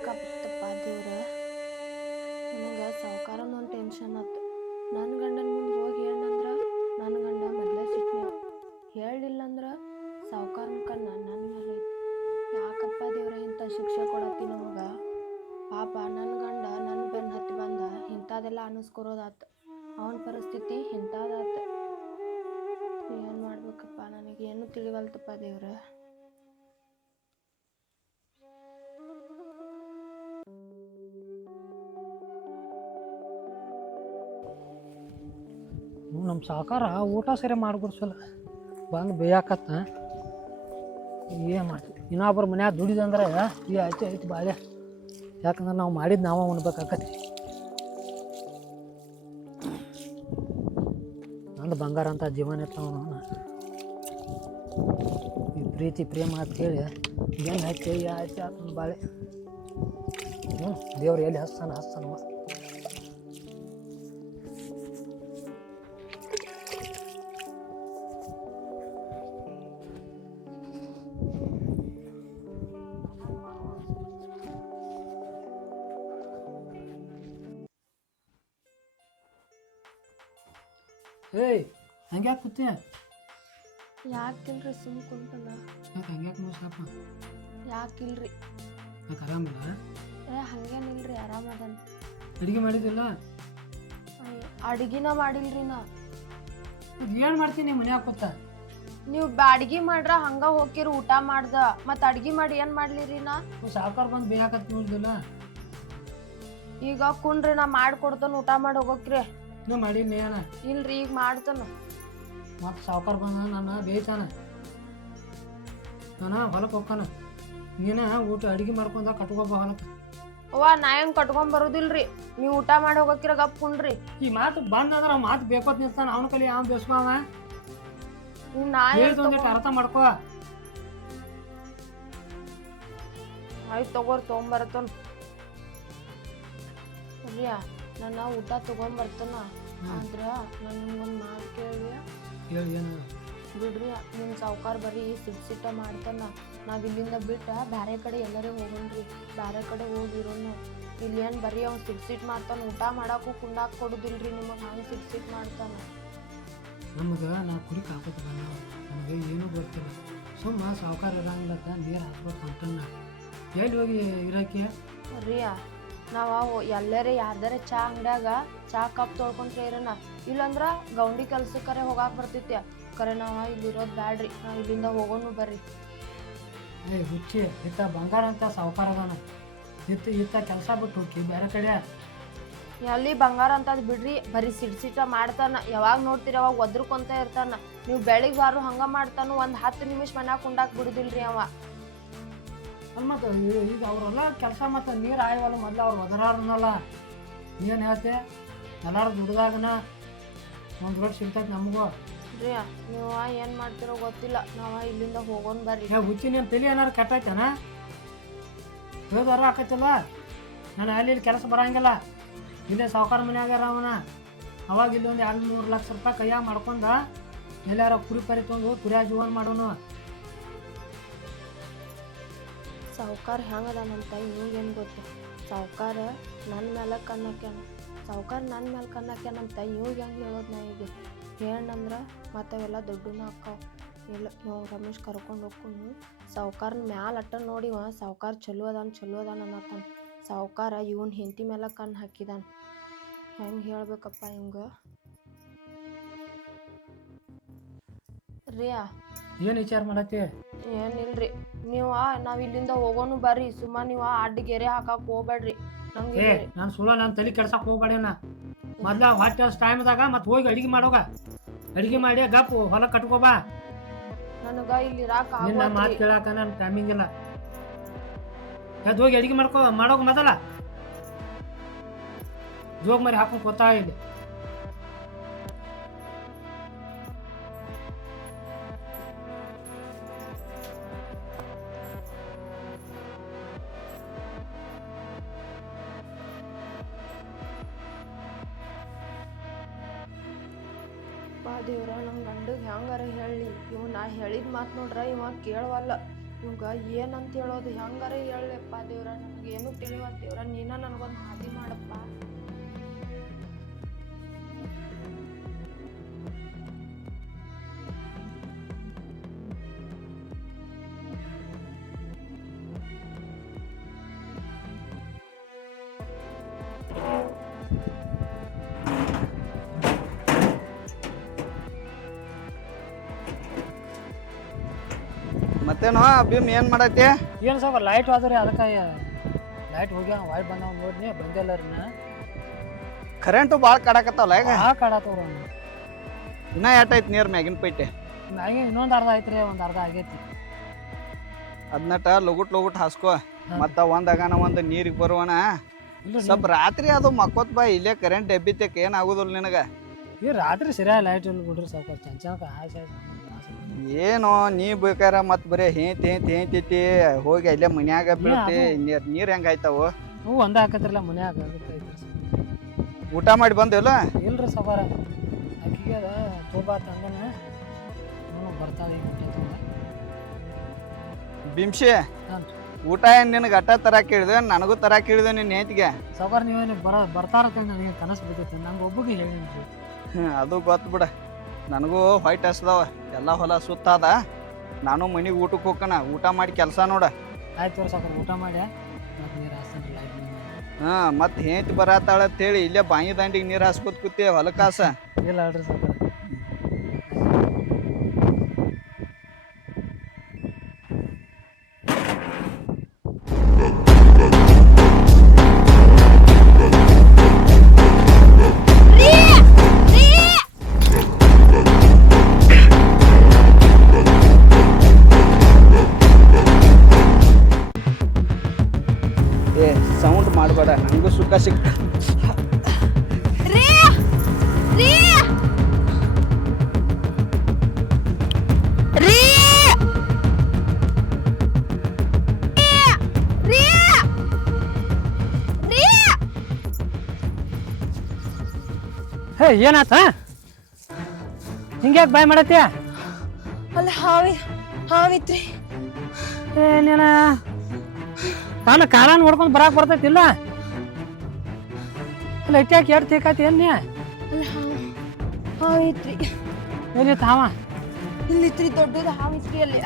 ಯಾಕಪ್ಪತ್ತಪ್ಪ ದೇವ್ರ ನನಗೆ ಸಾವ್ಕಾರನ ಒಂದು ಟೆನ್ಷನ್ ಆತು. ನನ್ನ ಗಂಡನ ಮುಂದೆ ಹೋಗಿ ಏನಂದ್ರೆ ನನ್ನ ಗಂಡ ಮೊದಲೇ ಸಿಟ್ನೆ ಹೇಳಿಲ್ಲ ಅಂದ್ರೆ ಸಾವ್ಕಾರನ ಕಣ್ಣ ನನ್ನ ಮೇಲೆ ಐತಿ. ಯಾಕಪ್ಪ ದೇವ್ರ ಇಂಥ ಶಿಕ್ಷೆ ಕೊಡತ್ತಿ ನಮಗೆ? ಪಾಪ ನನ್ನ ಗಂಡ ನನ್ನ ಬೆನ್ನು ಹತ್ತಿ ಬಂದ ಇಂಥದೆಲ್ಲ ಅನ್ನಿಸ್ಕೊರೋದಾತು. ಅವನ ಪರಿಸ್ಥಿತಿ ಇಂಥದಾತ. ಏನು ಮಾಡ್ಬೇಕಪ್ಪ? ನನಗೇನು ತಿಳಿವಲ್ತಪ್ಪ ದೇವ್ರ. ನಮ್ಮ ಸಾಕಾರ ಊಟ ಸರಿ ಮಾಡ್ಕೊಡ್ಸಲ್ಲ ಬಂದು ಬೇಯಾಕತ್ತ. ಏನು ಮಾಡ್ತೀವಿ ಇನ್ನೊಬ್ಬರು ಮನ್ಯಾಗ ದುಡಿದಂದ್ರೆ ಈ ಆಯ್ತು ಆಯ್ತು ಬಾಳೆ. ಯಾಕಂದ್ರೆ ನಾವು ಮಾಡಿದ್ದು ನಾವು ಉಣ್ಬೇಕಾಕತಿ. ನಂದು ಬಂಗಾರ ಅಂತ ಜೀವನ ಇರ್ತಾವ. ಈ ಪ್ರೀತಿ ಪ್ರೇಮ ಅಂತೇಳಿ ಏನು ಹಚ್ಚಿ ಆಯ್ತು ಆತನ ಬಾಳೆ. ದೇವ್ರು ಎಲ್ಲಿ ಹಸ್ತಾನವ. ಏಯ್ ಹಂಗ್ಯಾಕೆ ಕೂತಿ? ಯಾಕಿಲ್ರಿ ಸುಮ್ ಕುಂತನ. ಯಾಕೆ ಹಂಗ್ಯಾಕೆ ಮೋಸಪ್ಪ? ಯಾಕಿಲ್ರಿ? ಯಾಕೆ ಆರಾಮಿಲ್ಲ? ಹಂಗೇನಿಲ್ರಿ, ಆರಾಮದನ್. ಅಡುಗೆ ಮಾಡಿದಿಲ್ಲ? ಅಡ್ಗಿನ ಮಾಡಿಲ್ರಿ ನಾ. ಏನು ಮಾಡ್ತೀನಿ ಮನ್ಯಾಗ ಕೂತ? ನೀವು ಅಡ್ಗಿ ಮಾಡ್ರ ಹಂಗ ಹೋಗಿರಿ ಊಟ ಮಾಡ್ದ. ಮತ್ ಅಡ್ಗಿ ಮಾಡಿ ಏನ್ ಮಾಡ್ಲಿರಿ ನಾ? ಸಾವುಕಾರ ಬಂದು ಬೇಯಾಕತ್ತಿ ನೋಡಿದಿಲ್ಲ? ಈಗ ಕುಣ್ರಿ, ನಾ ಮಾಡ್ಕೊಡ್ತಾನ, ಊಟ ಮಾಡಿ ಹೋಗೋಕ್ರಿ. ನಾ ಮಾಡೀನಿ ಏನ? ಇಲ್ರಿ, ಈಗ ಮಾಡ್ತಾನ. ಮತ್ತೆ ಸಾವುಕಾರ ಬಂದ ನನ್ನ ಬೇಯ್ತಾನ. ನಾನು ಹೊಲಕ್ಕೆ ಹೋಗ್ತಾನ. ನೀನ ಊಟ ಅಡುಗೆ ಮಾಡ್ಕೊಂಡ ಕಟ್ಕೊಬ ಹೊಲಕ್ಕೆ. ಅವ್ವ ನಾ ಹೆಂಗ್ ಕಟ್ಕೊಂಡ್ ಬರೋದಿಲ್ರಿ. ನೀವು ಊಟ ಮಾಡಿ ಹೋಗಕ್ಕಿರ ಗಪ್ ಕುಣ್ರಿ. ಈ ಮಾತು ಬಂದಂದ್ರ ಮಾತು ಬೇಕೋತ್ ನಿಲ್ತಾನ. ಅವನ ಕಲಿ ಯಾವ ಬೇಸ್ಕೊವ ನಾ ಅರ್ಥ ಮಾಡ್ಕೋ. ಆಯ್ತು ತಗೋರ್ ತಗೊಂಬರ್ತಾನ. ಅಯ್ಯ ನನ್ನ ಊಟ ತಗೊಂಬರ್ತಾನ. ಆದ್ರ ನಾನು ನಿಮ್ಗೊಂದು ಮಾತು ಕೇಳಿ ಬಿಡ್ರಿ. ನಿಮ್ಮ ಸಾವ್ಕಾರ ಬರೀ ಸಿಟ್ಟ ಮಾಡ್ತಾನ. ನಾವ್ ಇಲ್ಲಿಂದ ಬಿಟ್ಟ ಬ್ಯಾರೆ ಕಡೆ ಎಲ್ಲರೂ ಹೋಗಣ್ರಿ. ಬ್ಯಾರೆ ಕಡೆ ಹೋಗಿರೋನು. ಇಲ್ಲಿ ಏನ್ ಬರೀ ಅವ್ನು ಸಿಟ್ ಮಾಡ್ತಾನ. ಊಟ ಮಾಡಾಕು ಕುಂಡಾಕ್ ಕೊಡುದಿಲ್ರಿ ನಿಮಗ್. ಹಂಗೆ ಸಿಟ್ ಮಾಡ್ತಾನ. ನಮ್ಗೆ ನಾ ಕುರಿ ಕಾಕೋತ ಬಂದ ನಮಗೆ ಏನೂ ಗೊತ್ತಿಲ್ಲ. ಸುಮ್ಮ ಸಾವುಕಾರ ಇರಂಗಿಲ್ಲತ್ತ ನೀರು ಹಾಕ್ಬೇಕು ಅಂತನ್ನ ಎಲ್ಲಿ ಹೋಗಿ ಇರೋಕೆ ರೀ. ನಾವು ಎಲ್ಲರೇ ಯಾರ್ದಾರೆ ಚಾ ಅಂಗಡ್ಯಾಗ ಚಾ ಕಪ್ ತೊಳ್ಕೊಂಡ್ರೆ ಇರೋಣ. ಇಲ್ಲಂದ್ರ ಗೌಂಡಿ ಕೆಲ್ಸಕ್ಕರೆ ಹೋಗಾಕ್ ಬರ್ತೈತಿ. ಕರೆ ನಾವ ಇಲ್ಲಿರೋದು ಬ್ಯಾಡ್ರಿ. ನಾವ್ ಇಲ್ಲಿಂದ ಹೋಗೋನು ಬರ್ರಿ. ಹುಚ್ಚಿ ಇತ್ತ ಬಂಗಾರ ಅಂತ ಸಾವುಕಾರ ಅದಾನ. ಇತ್ತ ಕೆಲಸ ಬಿಟ್ಟು ಹೋಗಿ ಬೇರೆ ಕಡೆ ಎಲ್ಲಿ ಬಂಗಾರ ಅಂತದ್ ಬಿಡ್ರಿ. ಬರೀ ಸಿಟ್ಟ ಮಾಡ್ತಾನ. ಯಾವಾಗ ನೋಡ್ತೀರಿ ಅವಾಗ ಒದ್ರಕೊಂತ ಇರ್ತಾನ. ನೀವು ಬೆಳಿಗ್ಗೆ ಬಾರು ಹಂಗ ಮಾಡ್ತಾನು. 10 ನಿಮಿಷ ಮನ್ಯಾಗ ಕುಂಡಾಕ್ ಬಿಡುದಿಲ್ರಿ ಅವ. ಮತ್ತು ಈಗ ಅವರೆಲ್ಲ ಕೆಲಸ ಮತ್ತು ನೀರು ಆಯವಲ್ಲ. ಮೊದ್ಲು ಅವ್ರು ಒದರಾಡ್ನಲ್ಲ. ಏನು ಹೇಳ್ತೆ? ಎಲ್ಲಾರು ದುಡ್ದಾಗನ ಒಂದು ರೋಡ್ ಸಿಗ್ತೈತೆ ನಮಗೂ. ರೀ ನೀವು ಏನು ಮಾಡ್ತಿರೋ ಗೊತ್ತಿಲ್ಲ. ನಾವ ಇಲ್ಲಿಂದ ಹೋಗೋನ್ ಬರ್ರಿ. ಹುಚ್ಚಿ ನಿಮ್ಮ ತಲೆ ಏನಾರು ಕೆಟ್ಟೈತೇನ? ಹೇಳೋದಾರು ಆಕೈತಿಲ್ಲ. ನಾನು ಅಲ್ಲಿ ಕೆಲಸ ಬರಂಗಿಲ್ಲ. ಇಲ್ಲೇ ಸಾವುಕಾರ ಮನ್ಯಾಗಾರ ಅವನ. ಅವಾಗ ಇಲ್ಲೊಂದು 2-3 ಲಕ್ಷ ರೂಪಾಯಿ ಕೈಯಾಗ ಮಾಡ್ಕೊಂಡ ಎಲ್ಲಾರ ಕುರಿ ಪರಿ ತೊಂದು ಕುರಿಯ ಜೀವನ ಮಾಡೋನು. ಸಾವ್ಕಾರ ಹೆಂಗದಾನಂತ ಇವಾಗೇನು ಗೊತ್ತು? ಸಾವ್ಕಾರ ನನ್ನ ಮೇಲೆ ಕಣ್ಣಾಕ್ಯಾನ. ಸಾವ್ಕಾರ ನನ್ನ ಮೇಲೆ ಕಣ್ಣಾಕ್ಯಾನಂತ ಇವಾಗ ಹೆಂಗೆ ಹೇಳೋದು? ನಾ ಈಗ ಏನಂದ್ರೆ ಮತ್ತೆ ಅವೆಲ್ಲ ದೊಡ್ಡನ ಅಕ್ಕಾವ. ಇಲ್ಲ ನಾವು ರಮೇಶ್ ಕರ್ಕೊಂಡು ಹೋಗ್ಕೊಂಡು ಸಾವ್ಕಾರನ ಮ್ಯಾಲ ಅಟ್ಟ ನೋಡಿವ. ಸಾವ್ಕಾರ ಚಲೋ ಅದಾನ ಅನ್ನತ್ತಾನ. ಸಾವ್ಕಾರ ಇವನ್ ಹೆಂಡತಿ ಮೇಲೆ ಕಣ್ಣು ಹಾಕಿದಾನ. ಹೆಂಗೆ ಹೇಳ್ಬೇಕಪ್ಪ ಇವಂಗ? ರಿಯಾ ಏನು ವಿಚಾರ ಮಾಡತ್ತಿ? ಏನಿಲ್ರಿ. ನೀವು ನಾವ್ ಇಲ್ಲಿಂದ ಹೋಗೋನು ಬರ್ರಿ. ಸುಮ್ಮ ನೀವು ಅಡ್ಡಿಗೆರೆ ಹಾಕಕ್ ಹೋಗ್ಬೇಡ್ರಿ. ನಂಗೆ ನಾನು ಸುಳ್ಳ ನನ್ನ ತಲೆ ಕೆಡ್ಸಕ್ಕೆ ಹೋಗ್ಬೇಡೇನ. ಮೊದ್ಲ ಹೊಟ್ಟೆ ಟೈಮ್ದಾಗ ಮತ್ತೆ ಹೋಗಿ ಅಡಿಗೆ ಮಾಡೋಗ. ಅಡಿಗೆ ಮಾಡಿ ಗಪ್ ಹೊಲ ಕಟ್ಕೋಬಾ. ನನಗ ಇಲ್ಲಿ ರಾಕ ಮಾತು ಕೇಳಾಕ ನನ್ನ ಟೈಮಿಂಗ್ ಇಲ್ಲ. ಎದ್ದು ಹೋಗಿ ಅಡಿಗೆ ಮಾಡೋಗ ಮೊದಲ ಜೋಗ್ ಮರಿ ಹಾಕೊಂಡು ಕೂತಾ ಇಲ್ಲಿ. ದೇವ್ರ ನಮ್ಮ ಗಂಡಗೆ ಹೆಂಗಾರ ಹೇಳಿ. ಇವ್ ನಾ ಹೇಳಿದ ಮಾತು ನೋಡ್ರ ಇವ ಕೇಳವಲ್ಲ. ಇವಾಗ ಏನಂತ ಹೇಳೋದು? ಹೆಂಗಾರ ಹೇಳಪ್ಪ ದೇವ್ರ. ನನಗೆ ನನಗೇನು ತಿಳಿವತ್ತೇವ್ರ, ನೀನ ನನಗೊಂದು ಹಾದಿ ಮಾಡಪ್ಪ. ಮತ್ತೇನೋ ಭೀಮ್ ಏನ್ ಮಾಡತ್ತಿ? ಏನು ಸ್ವಲ್ಪ ಲೈಟ್ ಹೋದ್ರಿ ಅದಕ್ಕೆ ಲೈಟ್ ಹೋಗ್ಯಾವ ವಾಯ್ ಬಂದಾವ ನೋಡ್ನಿ ಬಂದಿಲ್ಲ ರೀ ಕರೆಂಟು ಭಾಳ ಕಡಾಕತ್ತಾವಲ್ಲ ಈಗ. ಆ ಕಾಡತ್ತವ್ರ ಇನ್ನ ಏಟೈತಿ ನೀರ್ ಮ್ಯಾಗಿನ ಪೈಟೆ? ಮ್ಯಾಗೆ ಇನ್ನೊಂದು ಅರ್ಧ ಐತ್ರಿ, ಒಂದು ಅರ್ಧ ಆಗೈತಿ. ಅದನ್ನಟ ಲಗುಟ್ ಹಾಸ್ಕೋ. ಮತ್ತ ಒಂದಾಗನ ಒಂದ್ ನೀರಿಗೆ ಬರುವಣ. ಇಲ್ಲ ಸ್ವಲ್ಪ ರಾತ್ರಿ ಅದು ಮಕ್ಕೋತ್ ಬಾ, ಇಲ್ಲೇ ಕರೆಂಟ್ ಎಬ್ಬಿತೇಕ ಏನ್ ಆಗುದಿಲ್ಲ ನಿನಗ. ಈ ರಾತ್ರಿ ಸರಿಯಾಗಿ ಲೈಟ್ ಇಲ್ಲ ಬಿಡ್ರಿ ಸ್ವಲ್ಪ ಚಂಚನಕ ಆಸೆ ಏನೋ ನೀ ಬೇಕಾರ ಮತ್ ಬರೇ ಹೇಂತಿ ಹೋಗಿ ಅಲ್ಲೇ ಮನ್ಯಾಗ ಬೀಳ್ತಿ. ನೀರ್ ಹೆಂಗ ಆಯ್ತಾವು? ಹ್ಞೂ ಒಂದ ಹಾಕತ್ರಲ್ಲ ಮನ್ಯಾಗ ಐತ್ರಿ. ಊಟ ಮಾಡಿ ಬಂದಿಲ್ಲ? ಇಲ್ರಿ ಸವಾರ ಅಕ್ಕಿಗೆ ಅದ ತೋಬಾ ತಂದನ ಬರ್ತಾವ ಈಗ ಊಟ ತಗೊಂಡ. ಬಿಮ್ಸಿ ಹಾಂ ಊಟ ಏನ್ ನಿನಗ ಅಟ್ಟ ತರಾಕ್ ಕೇಳಿದೆ, ನನಗೂ ತರಾಕ್ ಕೇಳಿದೆ ನಿನ್ನ ಹೆಂತಿಗೆ. ಸವಾರ ನೀವೇನು ಬರ್ತಾರತ್ತ ನನಗೆ ಕನಸು ಬಿದ್ದೈತೆ, ನಂಗೆ ಒಬ್ಬಗೆ ಹೇಳಿನ್ರಿ. ಅದು ಗೊತ್ತು ಬಿಡ, ನನಗೂ ಹೊಯ್ಟ್ ಹಸ್ದಾವ. ಎಲ್ಲ ಹೊಲ ಸುತ್ತಾದ. ನಾನು ಮನಿಗೆ ಊಟಕ್ಕೆ ಹೋಗ್ಕಣ, ಊಟ ಮಾಡಿ ಕೆಲಸ ನೋಡ. ಆಯ್ತು ತೋರಿ ಸಾಕಾರ ಊಟ ಮಾಡಿ ಮತ್ತೆ ನೀರು ಹಾಸ್ತೀನಿ ಲೈಟ್. ಮತ್ ಹೇಂತಿ ಬರತ್ತಾಳ ಅಂತೇಳಿ ಇಲ್ಲೇ ಬಾಯಿ ದಂಡಿಗೆ ನೀರ್ ಹಾಸ್ಕೊತ್ ಕೂತಿ ಹೊಲಕಾಸ. ಇಲ್ಲ ಅಲ್ರಿ ಸಾಕಾರ. ಸೌಂಡ್ ಮಾಡಬೇಡ, ನನಗೂ ಸುಖ ಸಿಕ್ಕ. ಹೇ ಏನಾತ ಹಿಂಗ್ಯಾಕೆ ಬಾಯ್ ಮಾಡತ್ತೀಯ? ಅಲ್ಲ ಹಾವಿತ್ರಿ. ಏ ನೀನ ನಾನು ಕಾಲ ನೋಡ್ಕೊಂಡು ಬರಾಕ್ ಬರ್ತೈತಿಲ್ಲ. ಅಲ್ಲ ಇಟ್ಯಾಕೆ ಎರಡು ತೇಕಾತಿ ಏನ್ ನೀ? ಅಲ್ಲ ಹಾವಿತ್ರಿ. ಎಲ್ಲಿ ತಾವ ಇಲ್ಲಿತ್ರಿ, ದೊಡ್ಡದ ಹಾವಿತ್ರಿ ಅಲ್ಲಿ.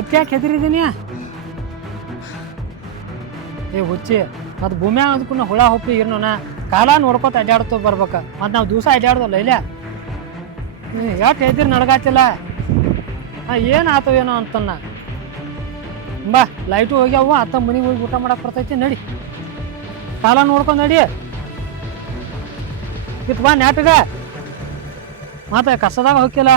ಎಟ್ಯಾಕೆ ಹೆದರಿದೀನಿ? ಏ ಹುಚ್ಚಿ, ಮತ್ತು ಭೂಮ್ಯಾಗ ಅಂದ್ಕೊಂಡು ಹುಳ ಹುಪ್ಪಿ ಇರ್ನೋನ ಕಾಲ ನೋಡ್ಕೊತ ಅಡ್ಡಾಡ್ತೋ ಬರ್ಬೇಕ. ಮತ್ತು ನಾವು ದಿವಸ ಅಡ್ಡಾಡ್ದಲ್ಲ ಇಲ್ಲ. ಯಾಕೆ ಹೆದಿರಿ ನಡ್ಗಾತಿಲ್ಲ? ಏನು ಆತವ ಏನೋ ಅಂತನ್ನ ಬಾ. ಲೈಟು ಹೋಗ್ಯಾವು, ಅತ್ತ ಮನೆಗೆ ಹೋಗಿ ಊಟ ಮಾಡಕ್ಕೆ ಬರ್ತೈತಿ. ನಡಿ ಕಾಲ ನೋಡ್ಕೊಂಡು ನಡಿ. ಇತ್ತು ಬಾ ನ್ಯಾಟಗ ಮಾತ ಕಸದಾಗ ಹೋಗಿಲ್ಲ.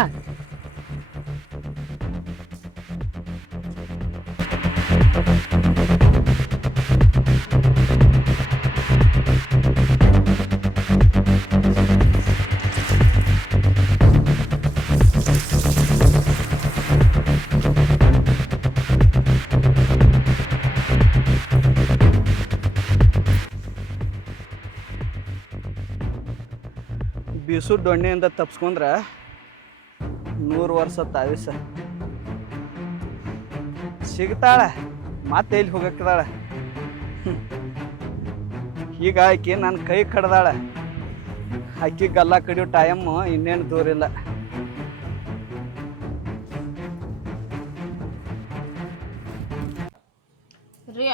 ಬೀಸು ದೊಣ್ಣೆಯಿಂದ ತಪ್ಸ್ಕೊಂಡ್ರ 100 ವರ್ಷ ತಾವಿಸ ಸಿಗ್ತಾಳ. ಮತ್ತೆ ಎಲ್ಲಿ ಹೋಗಕ್ಕದಾಳ? ಈಗ ಆಕಿ ನನ್ನ ಕೈ ಕಡ್ದಾಳ. ಆಕಿ ಗಲ್ಲ ಕಡಿಯೋ ಟೈಮ್ ಇನ್ನೇನು ದೂರಿಲ್ಲ. ರೀ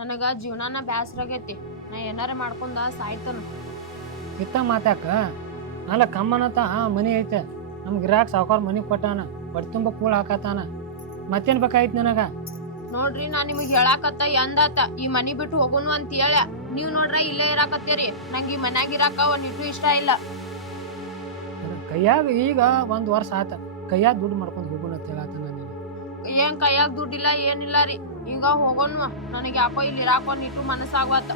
ನನಗ ಜೀವನಾನ ಬ್ಯಾಸ್ರಾಗೈತಿ. ನಾ ಏನಾರ ಮಾಡ್ಕೊಂಡ ಸಾಯ್ತಾನ. ಇತ್ತ ಮಾತಾಕ ಅಲ್ಲ ಕಮ್ಮನತ್ತ ಮನಿ ಐತೆ. ನಮ್ಗೆ ಗಿರಾಕ್ ಸಾವುಕಾರ ಮನಿ ಕೊಟ್ಟಾನ, ಹೊಟ್ಟೆ ತುಂಬ ಕೂಳ್ ಹಾಕತ್ತಾನ. ಮತ್ತೇನ್ ಬೇಕಾಯ್ತು ನನಗ? ನೋಡ್ರಿ ನಾ ನಿಮಗ್ ಹೇಳಾಕತ್ತ ಎಂದಾತ ಈ ಮನಿ ಬಿಟ್ಟು ಹೋಗುನು ಅಂತ ಹೇಳ. ನೀವ್ ನೋಡ್ರ ಇಲ್ಲೇ ಇರಾಕತ್ತೀರಿ. ನಂಗೆ ಈ ಮನ್ಯಾಗ ಇರಾಕ ಒಂದಿಟ್ಟು ಇಷ್ಟ ಇಲ್ಲ. ಕೈಯಾಗ ಈಗ 1 ವರ್ಷ ಆತ, ಕೈಯಾಗ ದುಡ್ಡು ಮಾಡ್ಕೊಂಡು ಹೋಗೋಣ ಅಂತ ಹೇಳತ್ತಾನ. ಏನ್ ಕೈಯಾಗ ದುಡ್ಡಿಲ್ಲ ಏನಿಲ್ಲ ರೀ. ಈಗ ಹೋಗೋಣ. ನನಗೆ ಯಾಕೋ ಇಲ್ಲಿ ಇರಾಕ ಒಂದಿಟ್ಟು ಮನಸ್ಸಾಗ್ವತ್ತ.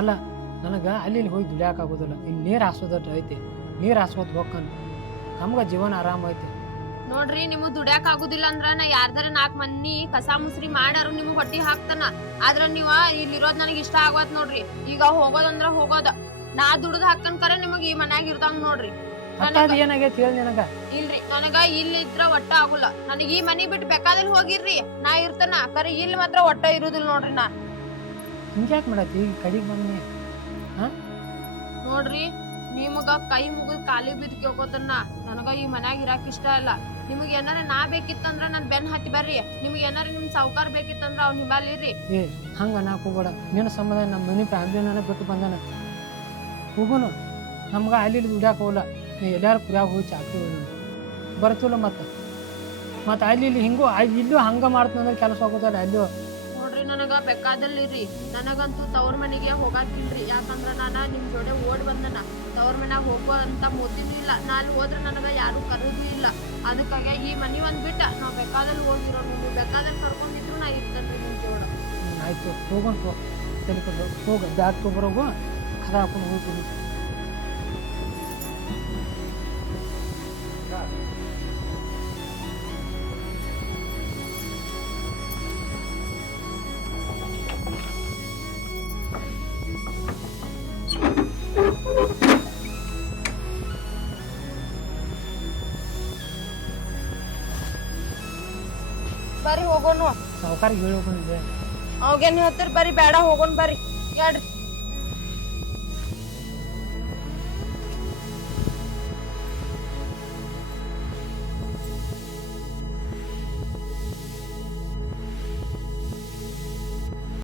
ಅಲ್ಲ ನನಗೆ ಅಲ್ಲಿ ಹೋಗಿ ದುಡಿಯಾಕಾಗೋದಿಲ್ಲ. ಇಲ್ಲಿ ನೀರು ಹಾಸೋದಟ್ಟು ಐತಿ, ನೀರು ಹಾಸ್ಕೋತ ಹೋಗ್ಕಂಡು ನಮ್ಗೆ ಜೀವನ ಆರಾಮ ಐತಿ. ನೋಡ್ರಿ ನಿಮಗ್ ದುಡ್ಯಾಕ ಆಗುದಿಲ್ಲ ಅಂದ್ರ ನಾ ಯಾರ್ದಾರ 4 ಮಂದಿ ಕಸ ಮುಸ್ರಿ ಮಾಡ್ಯಾರು ನಿಮಗ್ ಹೊಟ್ಟಿ ಹಾಕ್ತಾನ. ಆದ್ರ ನೀವ ಇಲ್ಲಿರೋದ್ ನನಗ್ ಇಷ್ಟ ಆಗವತ್ ನೋಡ್ರಿ. ಈಗ ಹೋಗೋದಂದ್ರ ಹೋಗೋದ. ನಾ ದುಡ್ದು ಹಾಕ್ತನ್ ಕರೆ ನಿಮಗ್ ಈ ಮನ್ಯಾಗ ಇರ್ದಂಗ ನೋಡ್ರಿ. ಅಟ್ಟಾದ ಏನಾಗೈತಿ ಹೇಳಿ ನನಗ ಇಲ್ರಿ ನನಗ ಇಲ್ಲಿ ಇದ್ರ ಒಟ್ಟ ಆಗುಲ್ಲ ನನಗ ಈ ಮನಿ ಬಿಟ್ಟು ಬೇಕಾದಲ್ಲಿ ಹೋಗಿರ್ರಿ ನಾ ಇರ್ತನ ಕರೆ ಇಲ್ಲಿ ಮಾತ್ರ ಒಟ್ಟ ಇರುದಿಲ್ಲ ನೋಡ್ರಿ ನಾ ಹಿಂಗ್ಯಾಕ್ ಮಾಡತ್ತಿ ಈಗ ಕಡಿಗೆ ಬಂದ್ನಿ ನೋಡ್ರಿ ನಿಮಗ ಕೈ ಮುಗಿದ್ ಕಾಲಿ ಬಿದ್ದು ಕೇಳ್ಕೊತನ ನನಗ ಈ ಮನ್ಯಾಗ ಇರಾಕ್ ಇಷ್ಟ ಇಲ್ಲ ನಿಮಗ್ ಏನಾರ ನಾ ಬೇಕಿತ್ತಂದ್ರ ನನ್ ಬೆನ್ ಹತ್ತಿ ಬರ್ರಿ ನಿಮ್ಗೆ ಏನಾರ ನಿಮ್ ಸಾವ್ಕಾರ ಬೇಕಿತ್ತಂದ್ರ ಅವ್ನ ಹಿಂಬಾಲಿರ್ರಿ ಏ ಹಂಗ ಅನ್ನಕ್ ಹೋಗ್ಬೇಡ ನಿನ್ನ ಸಂಬಂಧ ನಮ್ಮ ಮನೆ ಫ್ಯಾಮಿಲಿನ ಬಿಟ್ಟು ಬಂದಾನ ಹೋಗುನು ನಮ್ಗ ಅಲ್ಲಿ ದುಡ್ಯಾಕ ಹೋಗಲ್ಲ ನೀ ಎಲ್ಲಾರು ಕುರ್ಯಾಗ ಹೋಗಿ ಚಾಕ್ರಿ ಹೋಗಿ ಬರ್ತಿಲ್ಲ ಮತ್ತೆ ಅಲ್ಲಿ ಇಲ್ಲಿ ಹಿಂಗೂ ಇಲ್ಲೂ ಹಂಗ ಮಾಡ್ತಂದ್ರೆ ಕೆಲಸ ಹೋಗೋದಲ್ಲ ಅಲ್ಲೂ ನೋಡ್ರಿ ನನಗ ಬೇಕಾದಲ್ಲಿರಿ ನನಗಂತೂ ತವ್ರ ಮನೆಗೆ ಹೋಗಾತಿಲ್ರಿ ಯಾಕಂದ್ರ ನಾನ ನಿಮ್ ಜೋಡೆ ಓಡ್ ಬಂದನ ತವ್ರ ಮನ್ಯಾಗ ಹೋಗೋ ಅಂತ ಮುದ್ದಿನೂ ಇಲ್ಲ ನಾನು ಹೋದ್ರ ನನಗ ಯಾರು ಕರೋದು ಇಲ್ಲ ಅದಕ್ಕಾಗ ಈ ಮನಿ ಒಂದ್ ಬಿಟ್ಟ ನಾವ್ ಬೇಕಾದಲ್ಲಿ ಹೋಗಿರೋ ನೀವು ಬೇಕಾದಲ್ಲಿ ಕರ್ಕೊಂಡಿದ್ರು ನಾ ಇರ್ತೇನ್ರಿ ನಿಮ್ ಜೋಡ ಆಯ್ತು ಹೋಗೋಣ ತೆಲಿಕೊಂಡು ಹೋಗ ಬ್ಯಾಗ್ ತೊಗೊಬರೋಗು ಕದ ಹಾಕೊಂಡು ಹೋಗ್ತೀನಿ ಬರ್ರಿ ಹೋಗೋಣ ಸಾವುಕಾರಿಗೆ ಹೇಳಿ ಹೋಗ್ಬಂದಿದ್ದೆ ಅವಾಗೇನ್ ಹೇಳ್ತೀರಿ ಬರ್ರಿ ಬೇಡ ಹೋಗೋಣ ಬರ್ರಿ ಹೇಳ್ರಿ